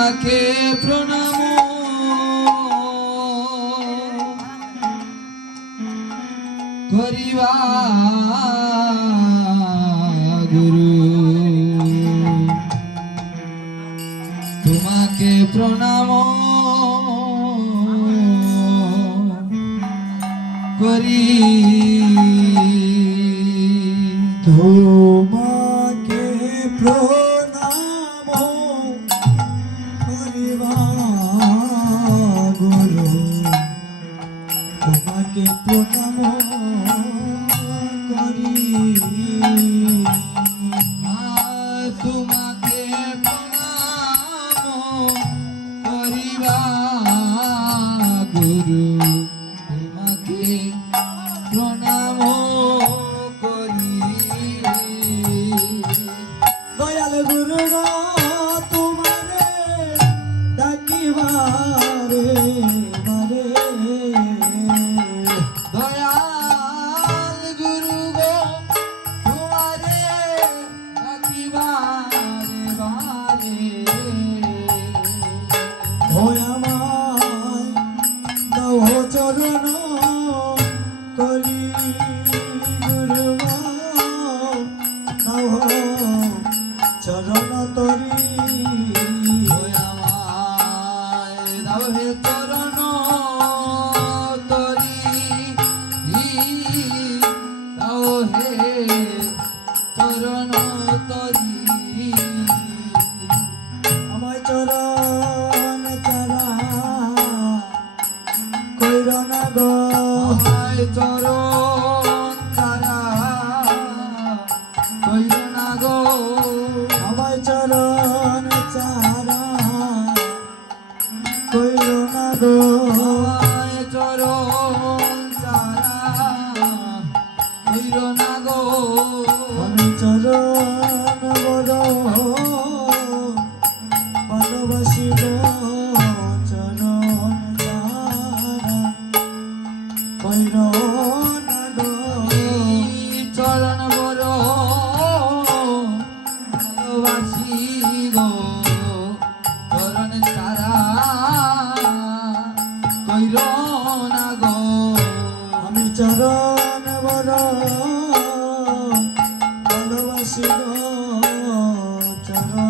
তাকে প্রণাম। করিবা গুরু। তোমাকে প্রণাম। করি। তোমাকে প্রণাম। তোমাকে প্রণাম করি। তোমাকে প্রণাম করিবা গুরু। তোমাকে প্রণাম করি। দয়াল গুরু তোমারে ডাকিবারে চরণ তরি আমায় চরণ চারা কইর না গো, আমায় চরণ তারা কইল না গো, আমায় চরণ চারা কইর না গো আমায় চরণ তারা কইল না কইল চরণ বড় ভালোবাসি গো চরণ তারা কইল না গো আমি চরণ বড় ভালোবাসি গো চরণ